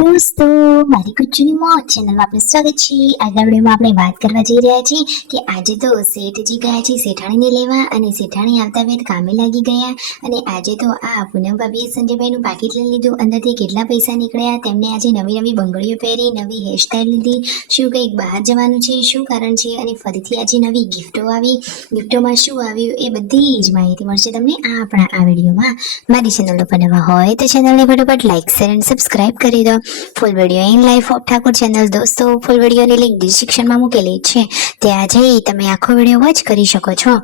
દોસ્તો, મારી કુચુની મોજ ચેનલમાં આપનું સ્વાગત છે। આજના વિડીયોમાં આપણે વાત કરવા જઈ રહ્યા છીએ કે આજે તો શેઠજી ગયા છે શેઠાણીને લેવા અને શેઠાણી આવતા વેત કામે લાગી ગયા અને આજે તો આ પૂનમ ભાભીએ સંજયભાઈનું પાકીટ લઈ લીધું, અંદરથી કેટલા પૈસા નીકળ્યા, તેમને આજે નવી નવી બંગડીઓ પહેરી, નવી હેરસ્ટાઈલ લીધી, શું કંઈક બહાર જવાનું છે, શું કારણ છે અને ફરીથી આજે નવી ગિફ્ટો આવી, ગિફ્ટોમાં શું આવ્યું એ બધી જ માહિતી મળશે તમને આપણા આ વિડીયોમાં। મારી ચેનલ પર નવા હોય તો ચેનલને ફટાફટ લાઈક શેર અને સબસ્ક્રાઇબ કરી દો। Full video in life of Thakor channel દોસ્તો, ફૂલ વિડીયોની લિંક ડિસ્ક્રિપ્શનમાં મૂકેલી છે, ત્યાં જઈ તમે આખો વિડીયો વોચ કરી શકો છો।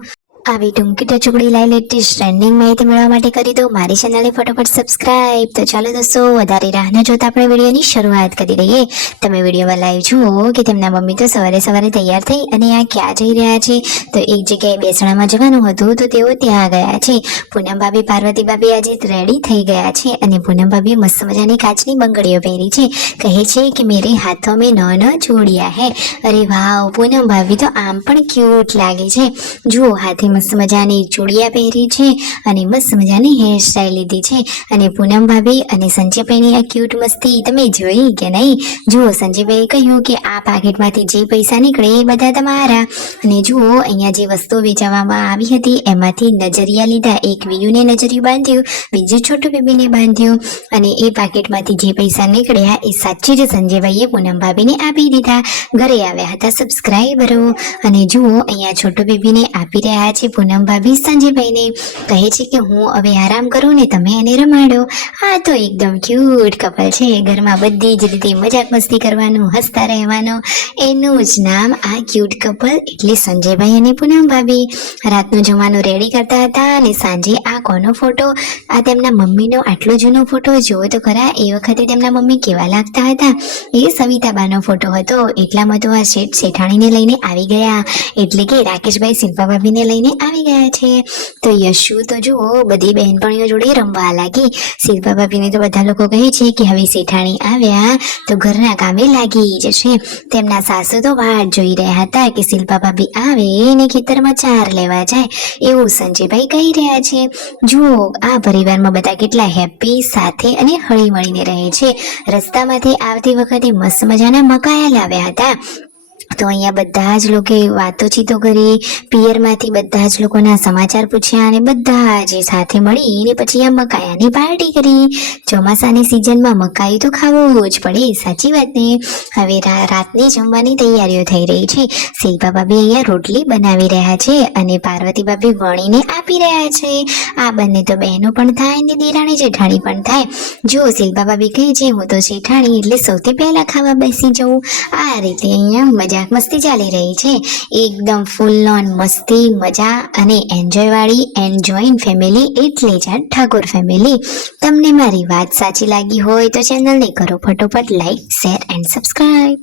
આવી ટૂંકી ટચુકડી લાઈ લેટેસ્ટ ટ્રેન્ડિંગ માહિતી મેળવવા માટે કરી દો મારી ચેનલને ફટાફટ સબસ્ક્રાઇબ। તો ચાલો દોસ્તો, વધારે રાહ ન જોતા આપણે વિડીયોની શરૂઆત કરી દઈએ। તમે વિડીયોમાં લાઈવ જુઓ કે તેમના મમ્મી તો સવારે સવારે તૈયાર થઈ અને આ ક્યાં જઈ રહ્યા છે, તો એક જગ્યાએ બેસણામાં જવાનું હતું તો તેઓ ત્યાં ગયા છે। પૂનમ ભાભી પાર્વતી ભાભી આજે રેડી થઈ ગયા છે અને પૂનમ ભાભીએ મસ્ત મજાની કાચની બંગડીઓ પહેરી છે। કહે છે કે મેરે હાથો મેં નौ ચૂડિયા હે। અરે વાવ, પૂનમ ભાભી તો આમ પણ ક્યુટ લાગે છે। જુઓ, હાથે મસ્ત મજાની ચૂડિયા પહેરી છે અને મસ્ત મજાની હેર સ્ટાઈલ લીધી છે અને પૂનમ ભાભી અને સંજયભાઈની આ ક્યુટ મસ્તી તમે જોઈ કે નહીં? જુઓ, સંજયભાઈએ કહ્યું કે આ પાકીટમાંથી જે પૈસા નીકળે એ બધા તમારા। અને જુઓ, અહીંયા જે વસ્તુઓ વેચવામાં આવી હતી એમાંથી નજરિયા લીધા, એક વિયુને નજરિયું બાંધ્યું, બીજું છોટું બેબીને બાંધ્યું અને એ પાકીટમાંથી જે પૈસા નીકળ્યા એ સાચી જ સંજયભાઈએ પૂનમ ભાભીને આપી દીધા। ઘરે આવ્યા હતા સબસ્ક્રાઈબરો અને જુઓ, અહીંયા છોટું બેબીને આપી રહ્યા છે પૂનમ ભાભી સંજયભાઈને। કહે છે કે હું હવે આરામ કરું ને તમે એને રમાડો। આ તો એકદમ ક્યુટ કપલ છે, ઘરમાં બધી જ રીતે મજાક મસ્તી કરવાનું, હસતા રહેવાનું, એનું જ નામ આ ક્યુટ કપલ એટલે સંજયભાઈ અને પૂનમ ભાભી। રાતનું જમવાનું રેડી કરતા હતા અને સાંજે આ કોનો ફોટો, આ તેમના મમ્મીનો આટલો જૂનો ફોટો જુઓ તો ખરા, એ વખતે તેમના મમ્મી કેવા લાગતા હતા, એ સવિતાબાનો ફોટો હતો। એટલામાં તો આ શેઠ શેઠાણીને લઈને આવી ગયા, એટલે કે રાકેશભાઈ શિલ્પા ભાભીને લઈને આવી ગયા છે। તો યશુ તો જુઓ બધી બહેનપણીઓ જોડે રમવા લાગી। શિલ્પા ભાભીને તો બધા લોકો કહે છે કે હવે શેઠાણી આવ્યા તો ઘરના કામે લાગી જશે। તેમના સાસુ તો વાટ જોઈ રહ્યા હતા કે શિલ્પા ભાભી આવે ને ખેતરમાં ચાર લેવા જાય, એવું સંજયભાઈ કહી રહ્યા છે। જુઓ, આ પરિવારમાં બધા કેટલા હેપી, સાથે અને હળી મળીને રહે છે। રસ્તામાંથી આવતી વખતે મસ્ત મજાના મકાયા લાવ્યા હતા, તો અહીંયા બધા જ લોકોએ વાતોચીતો કરી, પિયરમાંથી બધા જ લોકોના સમાચાર પૂછ્યા અને બધા જ સાથે મળીને પછી આ મકાયાની પાર્ટી કરી। ચોમાસાની સિઝનમાં મકાઈ તો ખાવું જ પડે, સાચી વાત ને? હવે રાતની જમવાની તૈયારીઓ થઈ રહી છે। શિલ્પા ભાભી અહીંયા રોટલી બનાવી રહ્યા છે અને પાર્વતી ભાભી વણીને આપી રહ્યા છે। આ બંને તો બહેનો પણ થાય ને દેરાણી જેઠાણી પણ થાય। જો શિલ્પા ભાભી કહે છે હું તો જેઠાણી એટલે સૌથી પહેલા ખાવા બેસી જવું। આ રીતે અહીંયા મજાક મસ્તી ચાલી રહી છે, એકદમ ફૂલ ઓન મસ્તી, મજા અને એન્જોય વાળી એન્જોઈન ફેમિલી એટલે જ આ ઠાકોર ફેમિલી। તમને મારી વાત સાચી લાગી હોય તો ચેનલને કરો ફટોફટ લાઈક શેર એન્ડ સબસ્ક્રાઇબ।